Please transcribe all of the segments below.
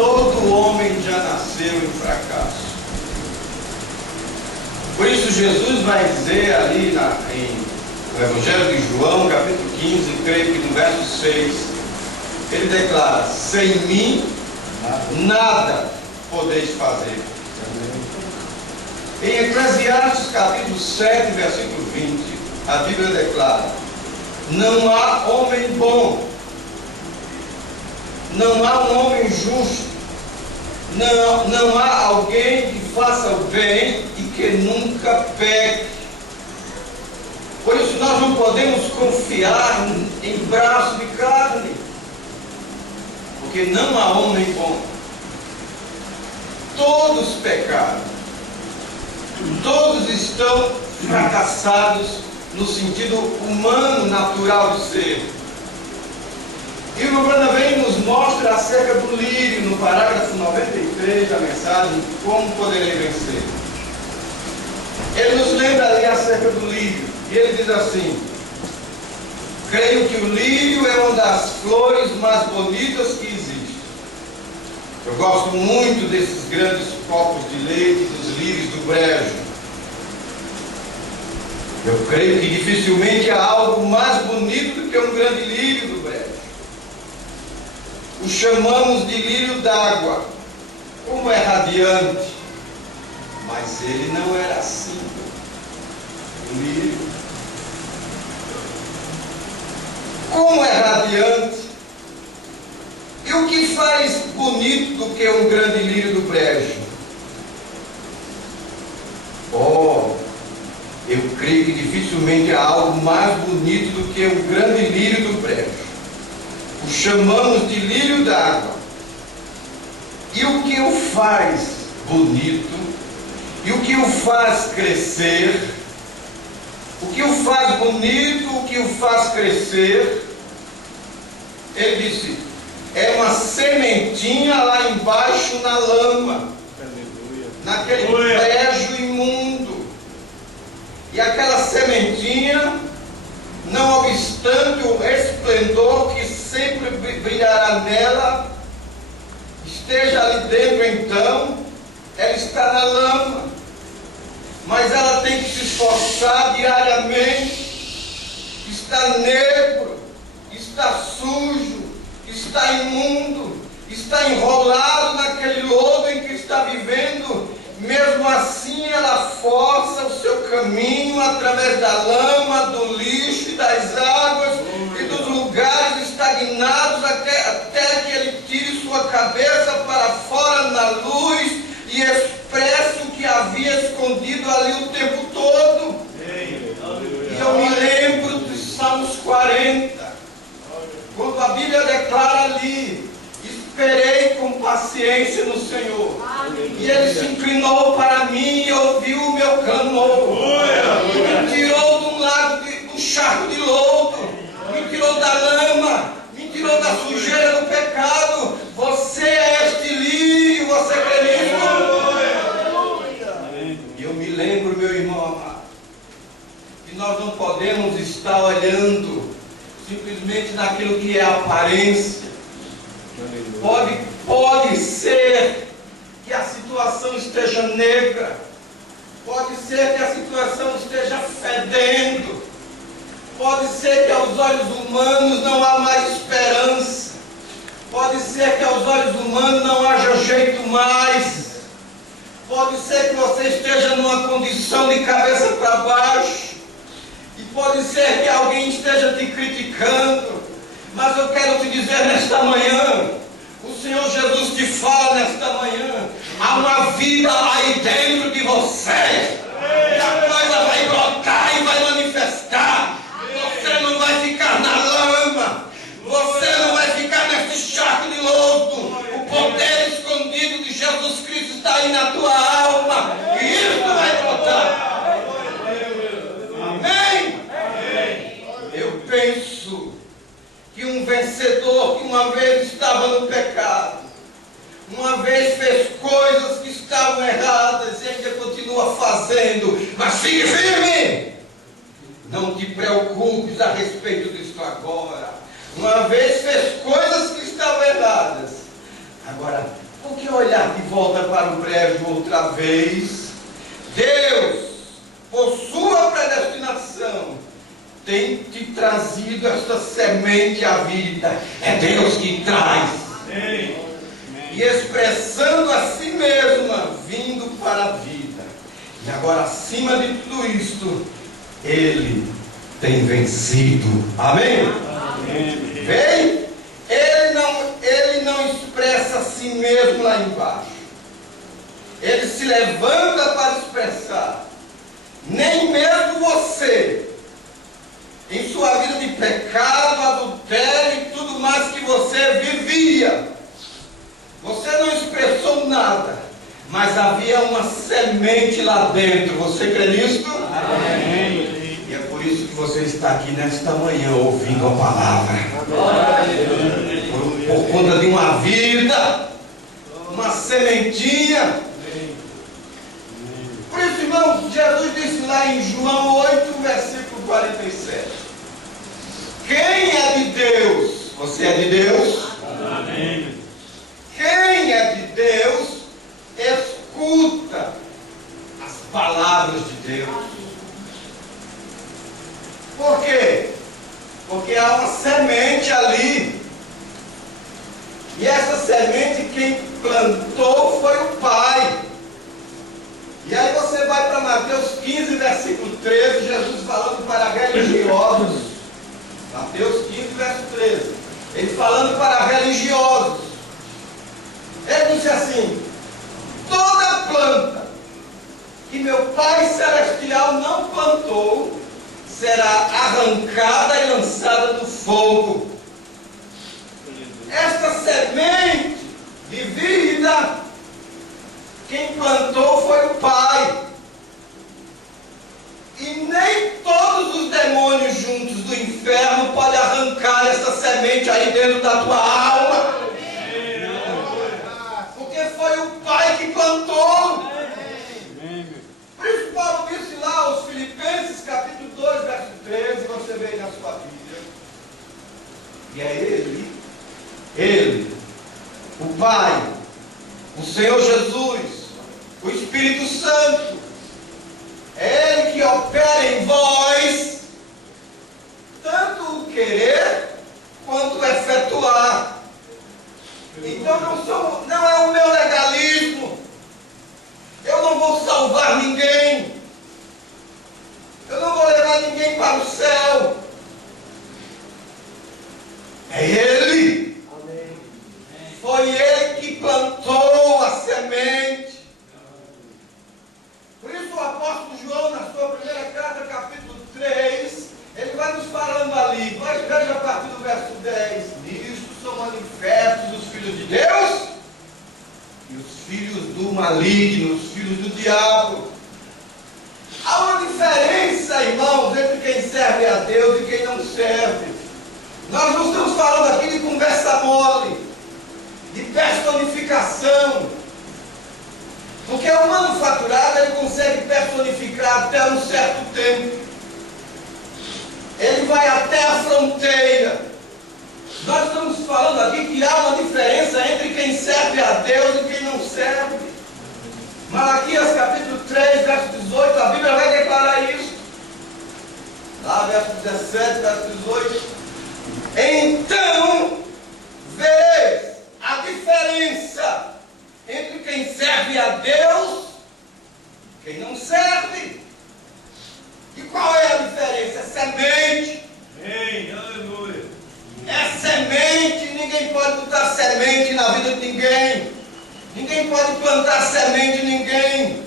todo homem já nasceu em fracasso. Por isso Jesus vai dizer ali no Evangelho de João, capítulo 15, creio que no verso 6, ele declara: sem mim nada podeis fazer. Em Eclesiastes capítulo 7, versículo 20, a Bíblia declara: não há homem bom, não há um homem justo, não há alguém que faça o bem e que nunca peque. Por isso nós não podemos confiar em braço de carne, porque não há homem bom. Todos pecaram, todos estão fracassados no sentido humano, natural de ser. E o Brana vem nos mostra acerca do lírio, no parágrafo 93 da mensagem, como poderei vencer. Ele nos lembra ali acerca do lírio, e ele diz assim: creio que o lírio é uma das flores mais bonitas que existe. Eu gosto muito desses grandes copos de leite, dos lírios do brejo. Eu creio que dificilmente há algo mais bonito do que um grande lírio do brejo. O chamamos de lírio d'água, como é radiante, mas ele não era assim. O lírio, como é radiante. E o que faz bonito do que um grande lírio do brejo? Oh, eu creio que dificilmente há algo mais bonito do que um grande lírio do brejo. O chamamos de lírio d'água. E o que o faz bonito, e o que o faz crescer, o que o faz bonito, o que o faz crescer, ele disse, é uma sementinha lá embaixo na lama, naquele brejo imundo. E aquela sementinha, não obstante o resplendor que sempre brilhará nela, esteja ali dentro, então, ela está na lama. Mas ela tem que se esforçar diariamente. Está negro, está sujo, está imundo, está enrolado naquele lodo em que está vivendo. Mesmo assim ela força o seu caminho através da lama, do lixo e das águas e dos lugares estagnados até que ele tire sua cabeça para fora na luz e expresse o que havia escondido ali o tempo todo. E eu me lembro dos Salmos 40, quando a Bíblia declara ali: esperei com paciência no Senhor, e Ele se inclinou para mim e ouviu o meu clamor, e me tirou de um lago, de um charco de lodo, me tirou da lama, me tirou da sujeira do pecado. Você é este lírio, você crê nisso? E eu me lembro, meu irmão amado, que nós não podemos estar olhando simplesmente naquilo que é aparência. Pode ser que a situação esteja negra, pode ser que a situação esteja fedendo, pode ser que aos olhos humanos não há mais esperança, pode ser que aos olhos humanos não haja jeito mais, pode ser que você esteja numa condição de cabeça para baixo, e pode ser que alguém esteja te criticando, mas eu quero te dizer nesta manhã, o Senhor Jesus te fala nesta manhã, há uma vida aí dentro de você, e a coisa vai brotar e vai manifestar. Você não vai ficar na lama, você não vai ficar nesse charco de lodo. O poder escondido de Jesus Cristo está aí na tua alma, e isso vai brotar. Amém? Eu penso que um vencedor que uma vez estava no pecado, uma vez fez coisas que estavam erradas e ainda continua fazendo, mas fique firme, não te preocupes a respeito disso agora. Uma vez fez coisas que estavam erradas, agora olhar de volta para o brejo outra vez. Deus, por sua predestinação, tem te trazido esta semente à vida. É Deus que traz. E expressando a si mesma, vindo para a vida. E agora, acima de tudo isto, Ele tem vencido. Amém? Amém. Vem? Ele não expressa a si mesmo lá embaixo. Ele se levanta para expressar. Nem mesmo você, em sua vida de pecado, adultério e tudo mais que você vivia, você não expressou nada, mas havia uma semente lá dentro. Você crê nisso? Amém. E é por isso que você está aqui nesta manhã ouvindo a palavra. Por conta de uma vida, uma sementinha. Por isso, irmão, Jesus disse lá em João 8, versículo 47. Quem é de Deus? Você é de Deus? Amém. Quem é de Deus, escuta as palavras de Deus. Por quê? Porque há uma semente ali. E essa semente, quem plantou foi o Pai. E aí você vai para Mateus 15, versículo 13, Jesus falando para religiosos. Mateus 15, verso 13. Ele falando para religiosos. Ele disse assim: toda planta que meu Pai Celestial não plantou será arrancada e lançada no fogo. Esta semente de vida, quem plantou foi o Pai. E nem todos os demônios juntos do inferno podem arrancar essa semente aí dentro da tua alma. Porque foi o Pai que plantou. Por isso Paulo disse lá aos Filipenses, capítulo 2, verso 13, você vê aí na sua Bíblia. E é Ele, o Pai, o Senhor Jesus, o Espírito Santo, é Ele que opera em vós, tanto o querer quanto o efetuar. Então não é o meu legalismo. Eu não vou salvar ninguém. Eu não vou levar ninguém para o céu. É Ele. Amém. Foi Ele que plantou a semente. Por isso o apóstolo João, na sua primeira carta, capítulo 3, ele vai nos falando ali. Mas veja a partir do verso 10. Nisto são manifestos os filhos de Deus e os filhos do maligno, os filhos do diabo. Há uma diferença, irmãos, entre quem serve a Deus e quem não serve. Nós não estamos falando aqui de conversa mole, de personificação. Porque o manufaturado, ele consegue personificar até um certo tempo. Ele vai até a fronteira. Nós estamos falando aqui que há uma diferença entre quem serve a Deus e quem não serve. Malaquias capítulo 3, verso 18, a Bíblia vai declarar isso. Lá, verso 17, verso 18. Então, vereis a diferença entre quem serve a Deus e quem não serve. E qual é a diferença? É semente. Amém, aleluia. É semente. Ninguém pode botar semente na vida de ninguém. Ninguém pode plantar semente em ninguém.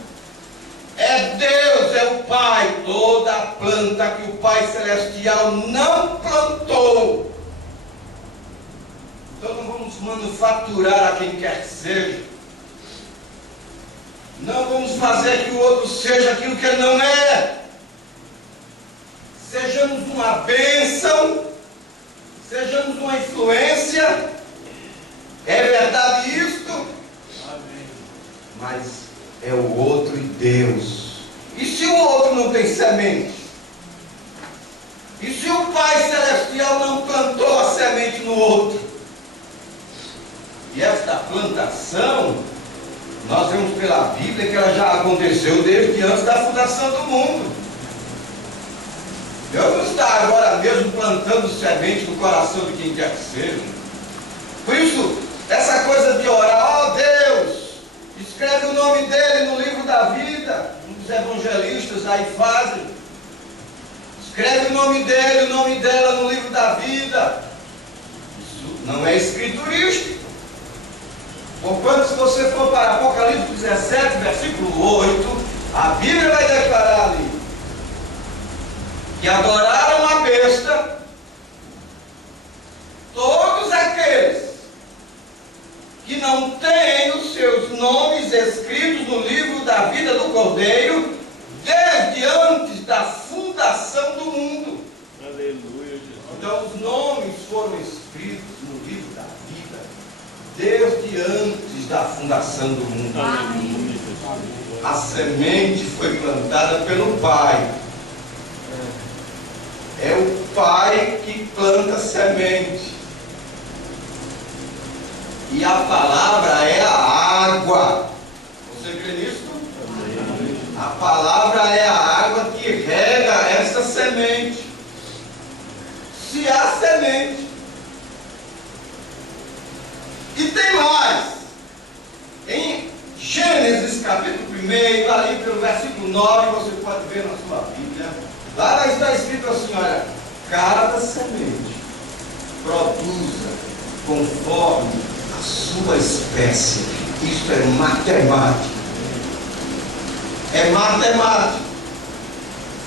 É Deus, é o Pai. Toda planta que o Pai Celestial não plantou. Então não vamos manufaturar a quem quer que seja. Não vamos fazer que o outro seja aquilo que ele não é. Sejamos uma bênção, sejamos uma influência. É verdade isto? Amém. Mas é o outro e Deus. E se o outro não tem semente? E se o Pai Celestial não plantou a semente no outro? E esta plantação Nós vemos pela Bíblia que ela já aconteceu desde antes da fundação do mundo. Deus não está agora mesmo plantando semente no coração de quem quer que seja. Por isso, essa coisa de orar, ó Deus, escreve o nome dele no livro da vida, os evangelistas aí fazem. Escreve o nome dele, o nome dela no livro da vida. Isso não é escriturístico. Porquanto, se você for para Apocalipse 17, versículo 8, a Bíblia vai declarar ali que adoraram a besta todos aqueles que não têm os seus nomes escritos no livro da vida do Cordeiro desde antes da fundação do mundo. Aleluia, Jesus. Então os nomes foram escritos no livro da vida desde antes da fundação do mundo. Aleluia, Jesus. A semente foi plantada pelo Pai. É o Pai que planta a semente. E a palavra é a água. Você crê nisso? A palavra é a água que rega essa semente. Se há semente. E tem mais. Em Gênesis capítulo 1, ali pelo versículo 9, você pode ver na sua Bíblia. Lá está escrito assim, olha, cada semente produza conforme a sua espécie. Isso é matemática. É matemática.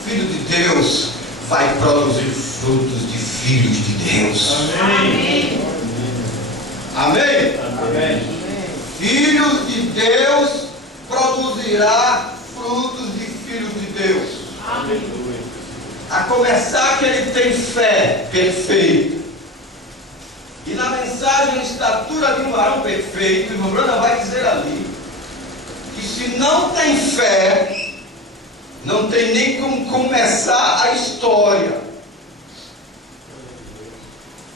Filho de Deus vai produzir frutos de filhos de Deus. Amém. Amém? Amém. Filhos de Deus produzirá frutos de filhos de Deus. Aleluia. A começar que ele tem fé perfeita. E na mensagem Estatura de um Varão Perfeito, o irmão Brana vai dizer ali que se não tem fé, não tem nem como começar a história.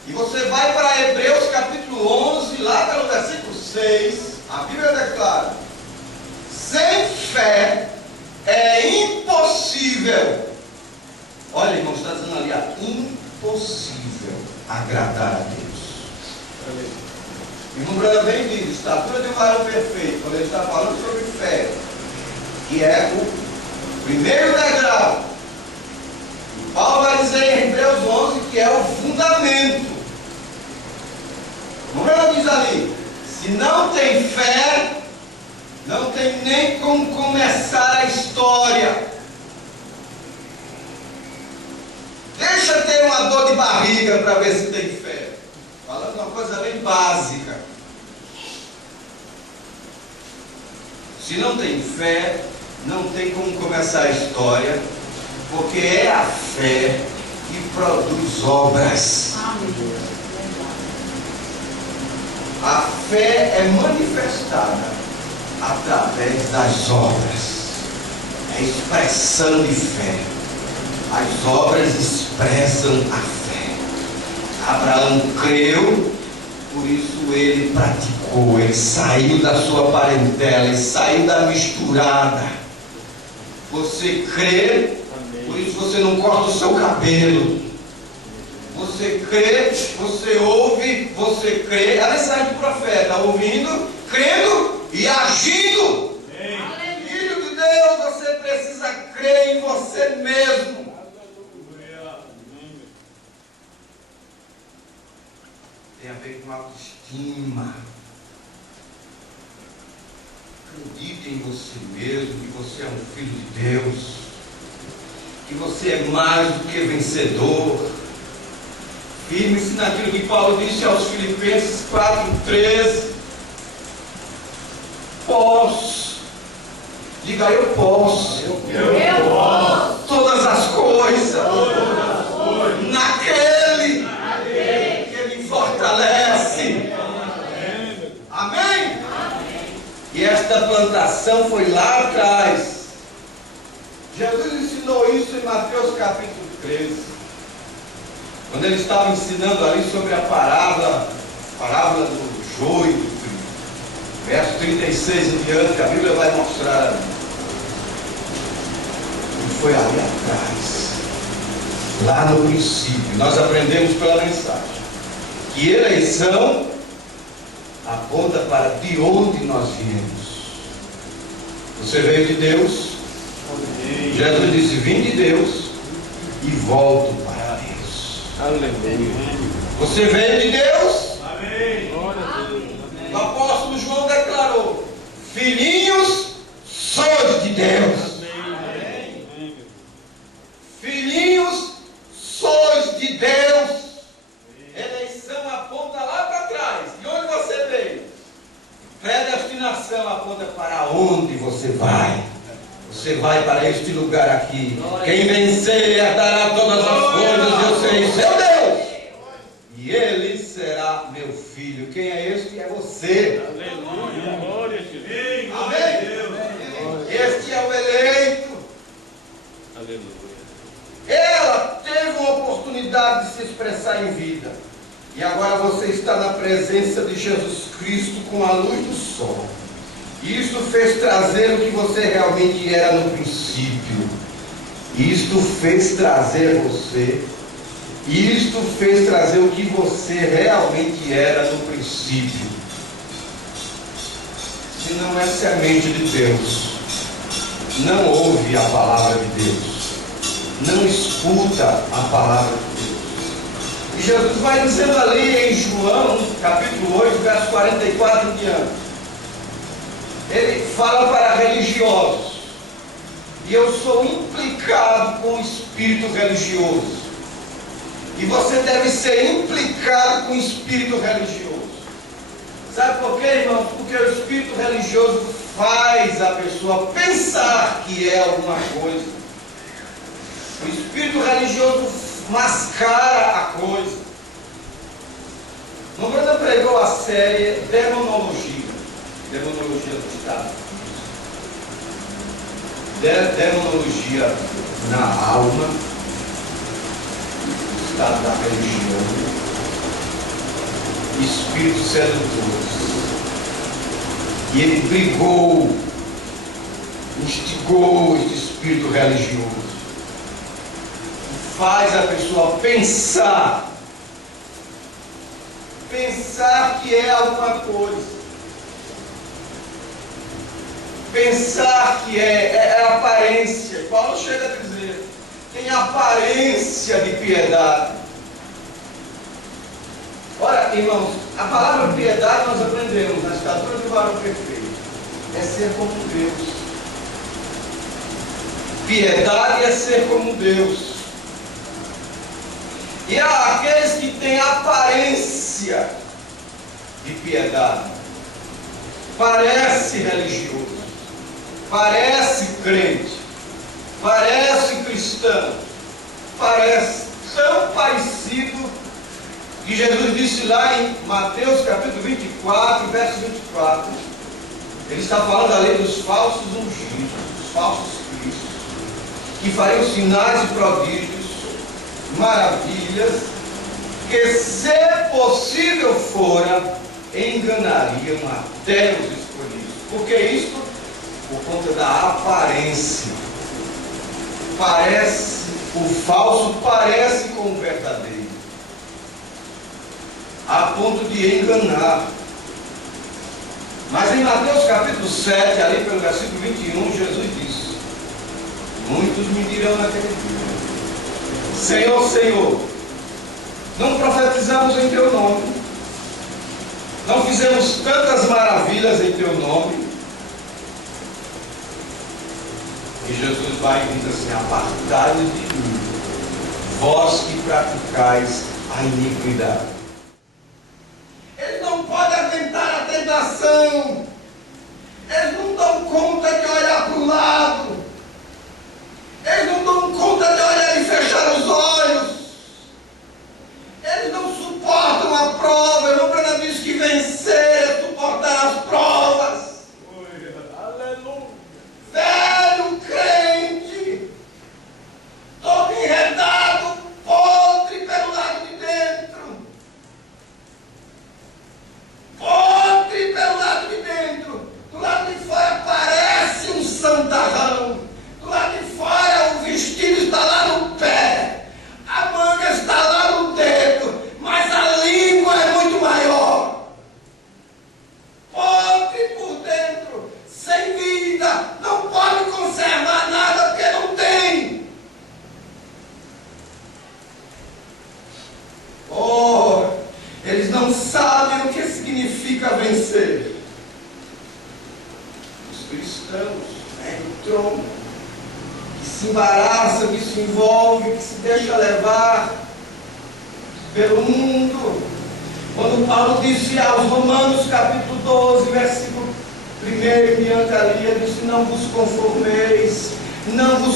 E você vai para Hebreus capítulo 11, lá pelo versículo 6, a Bíblia declara: sem fé é impossível. Olha, irmão, está dizendo ali, impossível agradar a Deus. O irmão Brana bem diz, estatura de um varão perfeito, quando ele está falando sobre fé, que é o primeiro degrau. Paulo vai dizer em Hebreus 11 que é o fundamento. O irmão Brana diz ali, se não tem fé, não tem nem como começar a história. Deixa ter uma dor de barriga para ver se tem fé. Falando uma coisa bem básica. Se não tem fé, não tem como começar a história, porque é a fé que produz obras. A fé é manifestada através das obras. É expressão de fé. As obras expressam a fé. Abraão creu, por isso ele praticou. Ele saiu da sua parentela, ele saiu da misturada. Você crê, por isso você não corta o seu cabelo. Você crê, você ouve, você crê. A mensagem do profeta: ouvindo, crendo e agindo. Amém. Filho de Deus, você precisa crer em você mesmo. Tem a ver com autoestima. Acredite em você mesmo, que você é um filho de Deus, que você é mais do que vencedor. Firme-se naquilo que Paulo disse aos Filipenses 4:13. Posso. Diga, eu posso. Eu posso. Todas as coisas. Naquele que me fortalece. Amém? E esta plantação foi lá atrás. Jesus ensinou isso em Mateus capítulo 13. Quando ele estava ensinando ali sobre a parábola do joio e do trigo. verso 36 em diante, a Bíblia vai mostrar que foi ali atrás, lá no princípio. Nós aprendemos pela mensagem que eleição aponta para de onde nós viemos. Você veio de Deus. Jesus disse: vim de Deus e volto para Deus. Aleluia. Você veio de Deus. Amém. O apóstolo João declarou: filhinhos, sois de Deus. Amém. Filhinhos, sois de Deus. Eleição aponta lá para trás. De onde você veio? Predestinação aponta para onde você vai. Você vai para este lugar aqui. Quem vencer herdará todas as coisas. Eu serei seu Deus. E ele será meu filho. Quem é este? É você. Aleluia. Glória a Deus. Amém? Este é o eleito. Aleluia. Ela teve uma oportunidade de se expressar em vida. E agora você está na presença de Jesus Cristo com a luz do sol. Isto fez trazer o que você realmente era no princípio. Isto fez trazer você. Isto fez trazer o que você realmente era no princípio. Se não é semente de Deus, não ouve a palavra de Deus, não escuta a palavra de Deus. E Jesus vai dizendo ali em João, capítulo 8, verso 44 em diante. Ele fala para religiosos. E eu sou implicado com o espírito religioso. E você deve ser implicado com o espírito religioso. Sabe por quê, irmãos? Porque o espírito religioso faz a pessoa pensar que é alguma coisa. O espírito religioso mascara a coisa. Nobrana pregou a série Demonologia do Estado. Demonologia na alma, estado da religião, espíritos sedutores. E ele brigou, instigou este espírito religioso. Faz a pessoa pensar que é alguma coisa. Pensar que é aparência. Paulo chega a dizer: tem aparência de piedade. Ora, irmãos, a palavra piedade nós aprendemos na estatura do varão perfeito. É ser como Deus. Piedade é ser como Deus. E há aqueles que têm aparência de piedade. Parece religioso. Parece crente, parece cristão, parece tão parecido que Jesus disse lá em Mateus capítulo 24, verso 24, ele está falando ali dos falsos ungidos, dos falsos cristos, que fariam sinais e prodígios, maravilhas, que se possível fora, enganariam até os escolhidos. Por que isto? Por conta da aparência. O falso parece com o verdadeiro, a ponto de enganar. Mas em Mateus capítulo 7, ali pelo versículo 21, Jesus disse: muitos me dirão naquele dia: Senhor, Senhor, não profetizamos em teu nome, não fizemos tantas maravilhas em teu nome. E Jesus vai e diz assim: apartai-vos de mim, vós que praticais a iniquidade. Eles não podem aguentar a tentação. Eles não dão conta de olhar para o lado. Eles não dão conta de olhar e fechar os olhos. Eles não suportam a prova. O Nobrana diz que vencer é suportar as provas. Velho crente, todo enredado, podre pelo lado de dentro. vencer? Os cristãos, o trono, que se embaraça, que se envolve, que se deixa levar pelo mundo. Quando Paulo disse aos Romanos, capítulo 12, versículo 1 diante ali, ele disse: não vos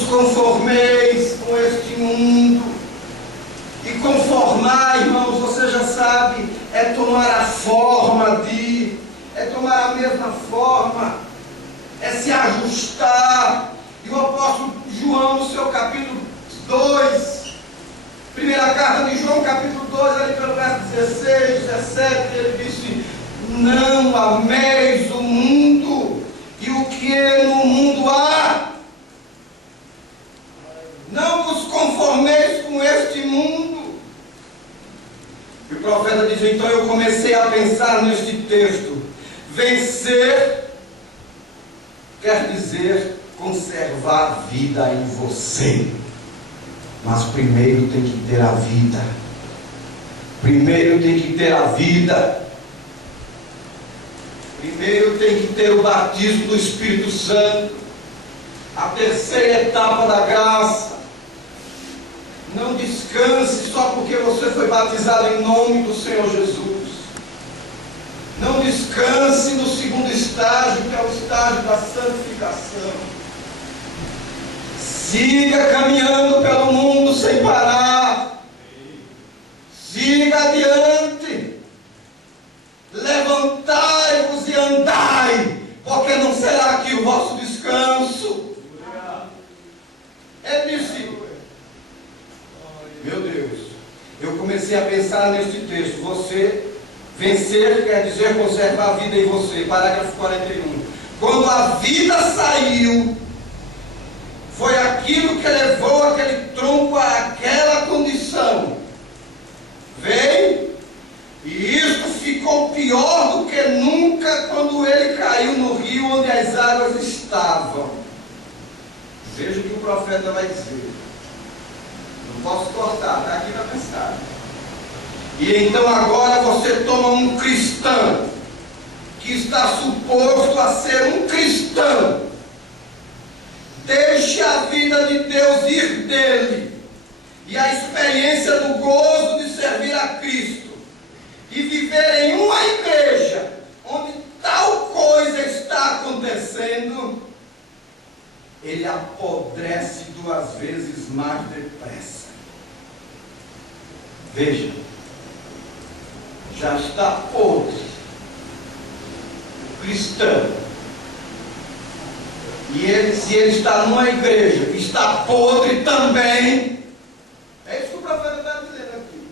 conformeis com este mundo. E conformar, irmãos, você já sabe, é tomar a forma de, é tomar a mesma forma, é se ajustar. E o apóstolo João, no seu capítulo 2, primeira carta de João, capítulo 2, ali pelo verso 16, 17, ele disse: não ameis o mundo e o que no mundo há. Não vos conformeis com este mundo. E o profeta diz: então eu comecei a pensar neste texto. Vencer quer dizer conservar a vida em você. Mas primeiro tem que ter a vida. Primeiro tem que ter a vida. Primeiro tem que ter o batismo do Espírito Santo. A terceira etapa da graça. Não descanse só porque você foi batizado em nome do Senhor Jesus. Não descanse no segundo estágio, que é o estágio da santificação. Siga caminhando pelo mundo sem parar. Siga adiante. Levantai-vos e andai, porque não será aqui o vosso descanso. Ele disse: meu Deus, eu comecei a pensar neste texto. Você vencer quer dizer conservar a vida em você. Parágrafo 41. Quando a vida saiu, foi aquilo que levou aquele tronco àquela condição. Veio, e isto ficou pior do que nunca quando ele caiu no rio onde as águas estavam. Veja o que o profeta vai dizer. Não posso cortar, está aqui na mensagem. E então agora você toma um cristão, que está suposto a ser um cristão. Deixe a vida de Deus ir dele, e a experiência do gozo de servir a Cristo, e viver em uma igreja, onde tal coisa está acontecendo, ele apodrece 2 vezes mais depressa. Veja, já está podre o cristão. E se ele está numa igreja que está podre também, é isso que o profeta está dizendo aqui.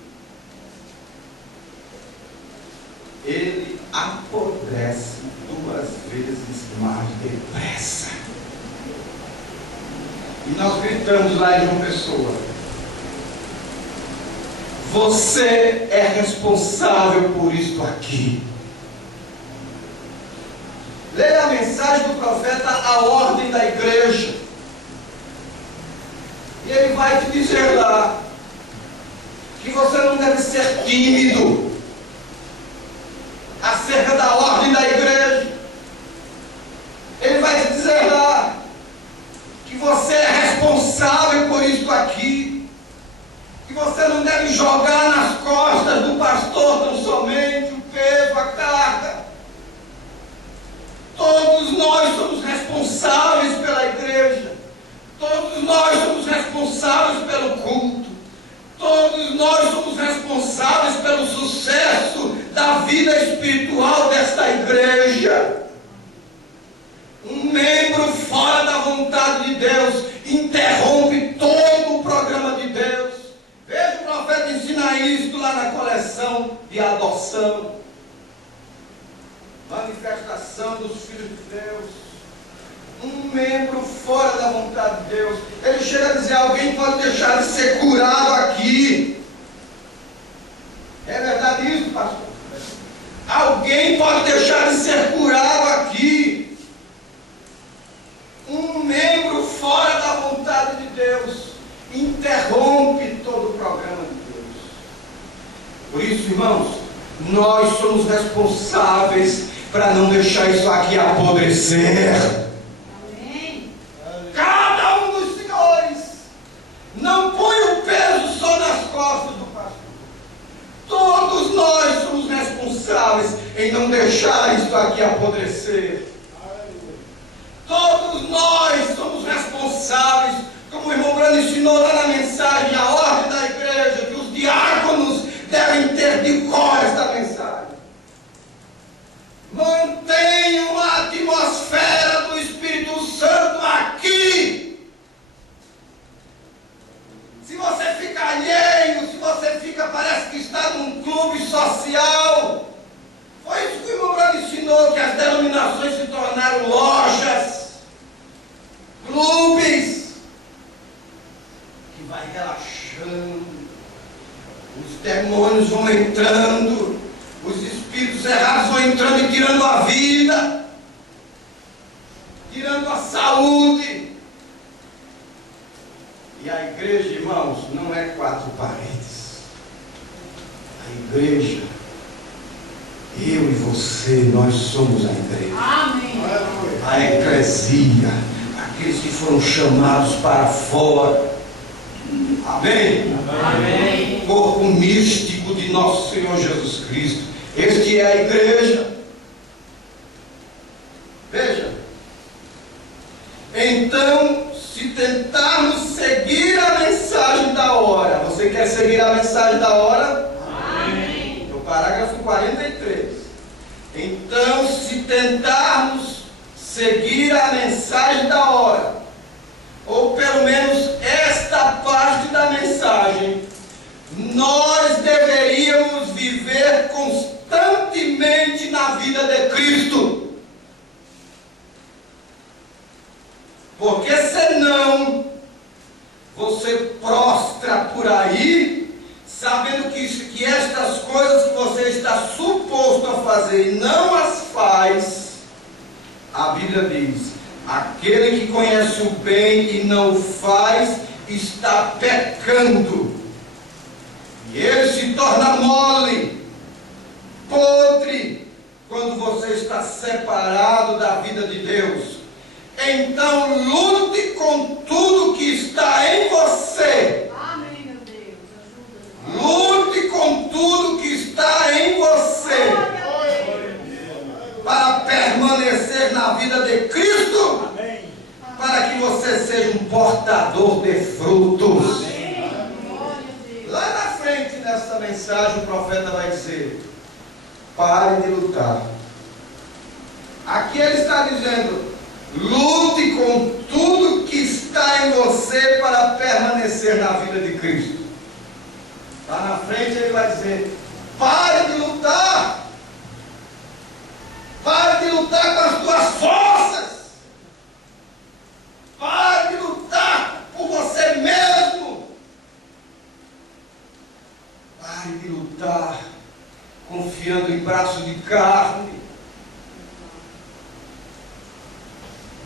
Ele apodrece 2 vezes mais depressa. E nós gritamos lá em uma pessoa: você é responsável por isso aqui. Leia a mensagem do profeta à ordem da igreja. E ele vai te dizer lá que você não deve ser tímido acerca da ordem da igreja. Ele vai te dizer lá que você é responsável por isso aqui, que você não deve jogar nas costas do pastor tão somente o peso, a carga. Todos nós somos responsáveis pela igreja, todos nós somos responsáveis pelo culto, todos nós somos responsáveis pelo sucesso da vida espiritual desta igreja. Um membro fora da vontade de Deus interrompe todo o programa de Deus. Veja o profeta ensinar isto lá na coleção de adoção, manifestação dos filhos de Deus. Um membro fora da vontade de Deus, ele chega a dizer: alguém pode deixar de ser curado aqui. É verdade isso, pastor? Alguém pode deixar de ser curado aqui. Um membro fora da vontade de Deus interrompe todo o programa de Deus. Por isso, irmãos, nós somos responsáveis para não deixar isso aqui apodrecer. Amém. Cada um dos senhores não põe o peso só nas costas do pastor. Todos nós somos responsáveis em não deixar isso aqui apodrecer. Todos nós somos responsáveis, como o irmão Brando ensinou lá na mensagem, a ordem da igreja, que os diáconos devem ter de cor esta mensagem. Mantenham a atmosfera do Espírito Santo aqui. Se você fica alheio, se você fica, parece que está num clube social. Foi isso que o irmão Brando ensinou, que as denominações se tornaram lojas, clubes, que vai relaxando, os demônios vão entrando, os espíritos errados vão entrando e tirando a vida, tirando a saúde. E a igreja, irmãos, não é quatro paredes. A igreja, eu e você, nós somos a igreja. Amém. A eclesia, aqueles que foram chamados para fora. Amém? Amém. Corpo místico de nosso Senhor Jesus Cristo. Este é a igreja. Veja. Então, se tentarmos seguir a mensagem da hora, você quer seguir a mensagem da hora? Amém. No parágrafo 43. Então, se tentarmos seguir a mensagem da hora, ou pelo menos esta parte da mensagem, nós deveríamos viver constantemente na vida de Cristo. Porque senão você prostra por aí, sabendo que estas coisas que você está suposto a fazer e não as faz. A Bíblia diz: aquele que conhece o bem e não o faz, está pecando. E ele se torna mole, podre, quando você está separado da vida de Deus. Então lute com tudo que está em você. Amém, meu Deus. Ajuda. Lute com tudo que está em você, para permanecer na vida de Cristo, para que você seja um portador de frutos. Lá na frente dessa mensagem o profeta vai dizer: pare de lutar. Aqui ele está dizendo: lute com tudo que está em você para permanecer na vida de Cristo. Lá na frente ele vai dizer: pare de lutar. Pare de lutar com as tuas forças. Pare de lutar por você mesmo. Pare de lutar confiando em braço de carne.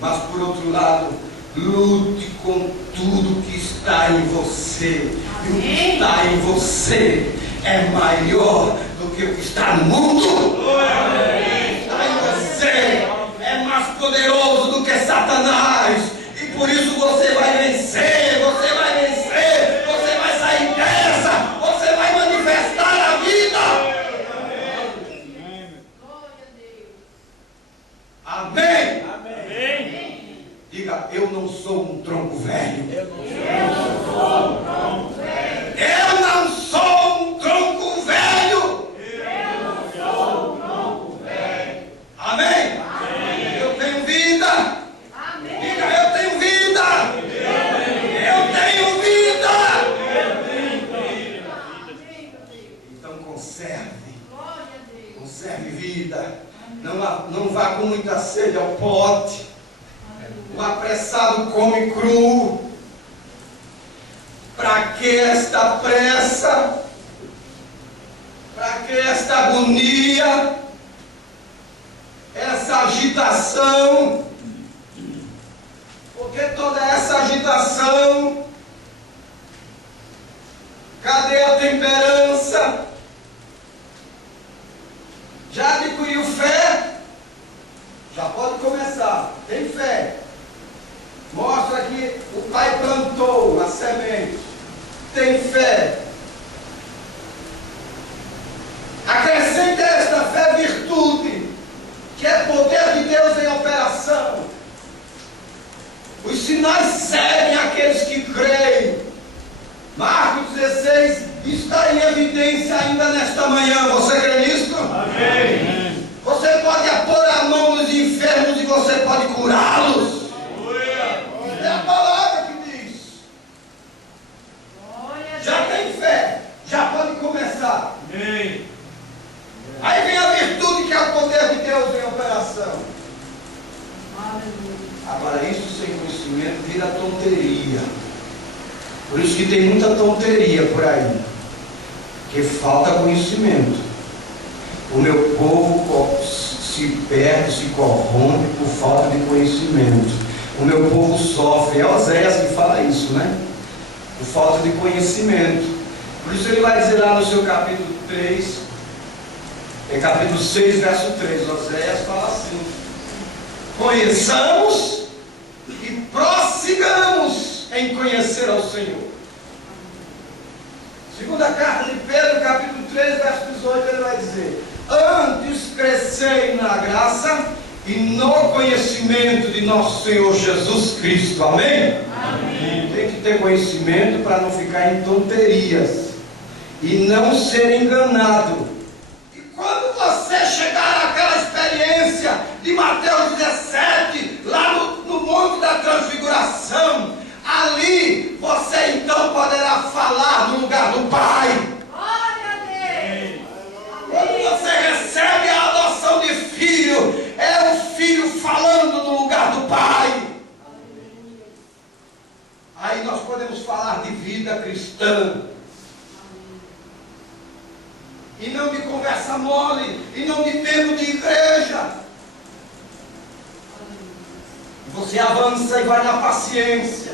Mas por outro lado, lute com tudo que está em você. E o que está em você é maior do que o que está no mundo. Você é mais poderoso do que Satanás, e por isso você vai vencer, você vai vencer, você vai sair dessa, você vai manifestar a vida. Amém? Amém. Diga: eu não sou um tronco velho. Eu não sou um tronco velho. Eu não sou um tronco velho. Eu não sou um tronco velho. Amém? Eu tenho vida. Amém. Diga: eu tenho vida. Eu tenho vida. Amém, meu Deus. Então conserve. Glória a Deus. Conserve vida. Não vá com muita sede ao pote. O apressado come cru. Para que esta pressa? Para que esta agonia? Essa agitação? Por que toda essa agitação? Cadê a temperança? sinais seguem aqueles que creem. Marcos 16 está em evidência ainda nesta manhã. Você crê nisso? Amém. Você pode pôr a mão nos enfermos e você pode curá-los. É a palavra que diz. Já tem fé, já pode começar. Amém. Aí vem a virtude, que é o poder de Deus em operação. Agora, isso sem conhecimento vira tonteria. Por isso que tem muita tonteria por aí, que falta conhecimento. O meu povo se perde, se corrompe por falta de conhecimento. O meu povo sofre. É Oséias que fala isso, né? Por falta de conhecimento. Por isso ele vai dizer lá no seu capítulo 3, capítulo 6, verso 3, Oséias fala assim: conheçamos e prossigamos em conhecer ao Senhor. Segunda carta de Pedro, capítulo 3, verso 18, ele vai dizer: antes crescei na graça e no conhecimento de nosso Senhor Jesus Cristo. Amém? Amém. Tem que ter conhecimento para não ficar em tonterias e não ser enganado. E quando você chegar àquela experiência de Mateus 17, lá no Monte da Transfiguração, ali você então poderá falar no lugar do Pai. Quando você recebe a adoção de filho, é o filho falando no lugar do Pai. Aí nós podemos falar de vida cristã. E não de conversa mole, e não de membro de igreja. Você avança e vai na paciência.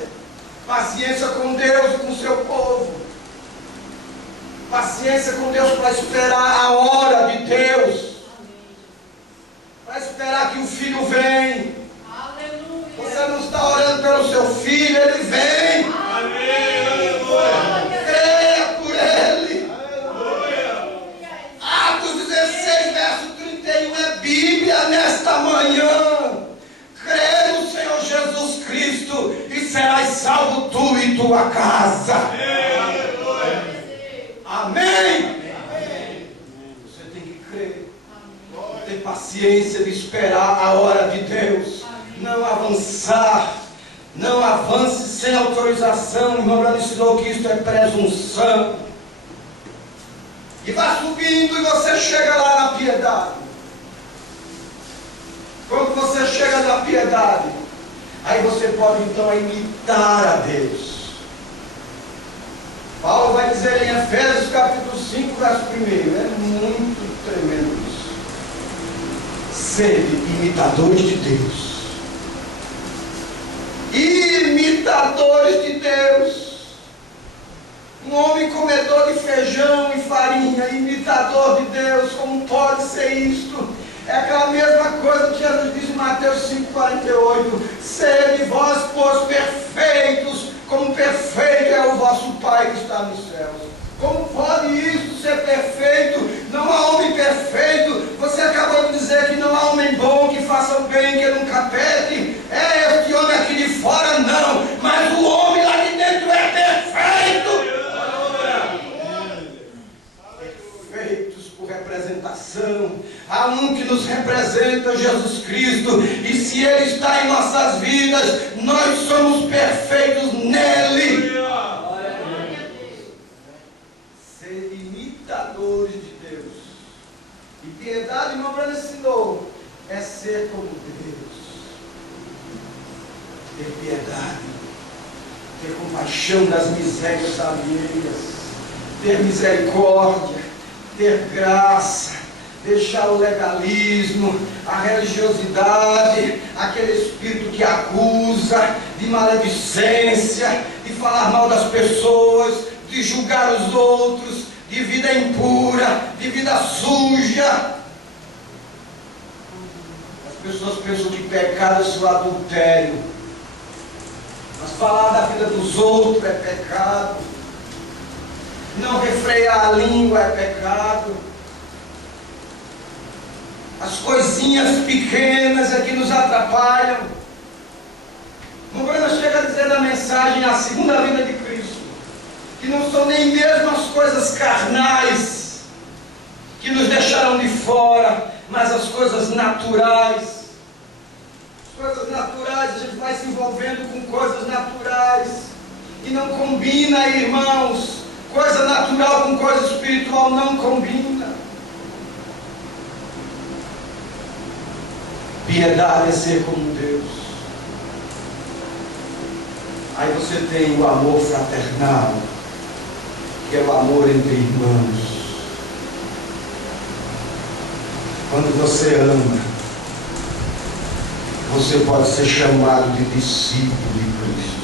Paciência com Deus e com o seu povo. Paciência com Deus para esperar a hora de Deus. Para esperar que o filho venha. Aleluia. Você não está orando pelo seu filho, ele vem. Amém. Creia por ele. Aleluia. Atos 16, verso 31 é Bíblia nesta manhã. Crê no Senhor Jesus Cristo e serás salvo tu e tua casa. Amém? Você tem que crer. Ter paciência de esperar a hora de Deus. Não avançar. Não avance sem autorização. O irmão Brando ensinou que isso é presunção. E vai subindo e você chega lá na piedade. Quando você chega na piedade, aí você pode então imitar a Deus. Paulo vai dizer em Efésios capítulo 5, verso 1, é muito tremendo isso. Sede imitadores de Deus. Imitadores de Deus. Um homem comedor de feijão e farinha, imitador de Deus, como pode ser isto? É aquela mesma coisa que Jesus disse em Mateus 5,48: sede vós, pois, perfeitos, como perfeito é o vosso Pai que está nos céus. Como pode isso ser perfeito? Não há homem perfeito. Você acabou de dizer que não há homem bom que faça o bem, que nunca peque. É este homem aqui de fora, não. Mas o homem lá de dentro é perfeito. Perfeitos por representação. Há um que nos representa, Jesus Cristo. E se Ele está em nossas vidas, nós somos perfeitos nele. Ser imitadores de Deus. E piedade, irmão Brando ensinou, é ser como Deus. Ter piedade. Ter compaixão das misérias alheias. Ter misericórdia. Ter graça. Deixar o legalismo, a religiosidade, aquele espírito que acusa, de maledicência, de falar mal das pessoas, de julgar os outros, de vida impura, de vida suja. As pessoas pensam que pecado é só adultério, mas falar da vida dos outros é pecado, não refrear a língua é pecado. As coisinhas pequenas é que nos atrapalham. O Brando chega a trazendo a mensagem, a segunda vinda de Cristo, que não são nem mesmo as coisas carnais que nos deixarão de fora, mas as coisas naturais. As coisas naturais, a gente vai se envolvendo com coisas naturais, e não combina, irmãos. Coisa natural com coisa espiritual não combina. Piedade é ser como Deus. Aí você tem o amor fraternal, que é o amor entre irmãos. Quando você ama, você pode ser chamado de discípulo de Cristo.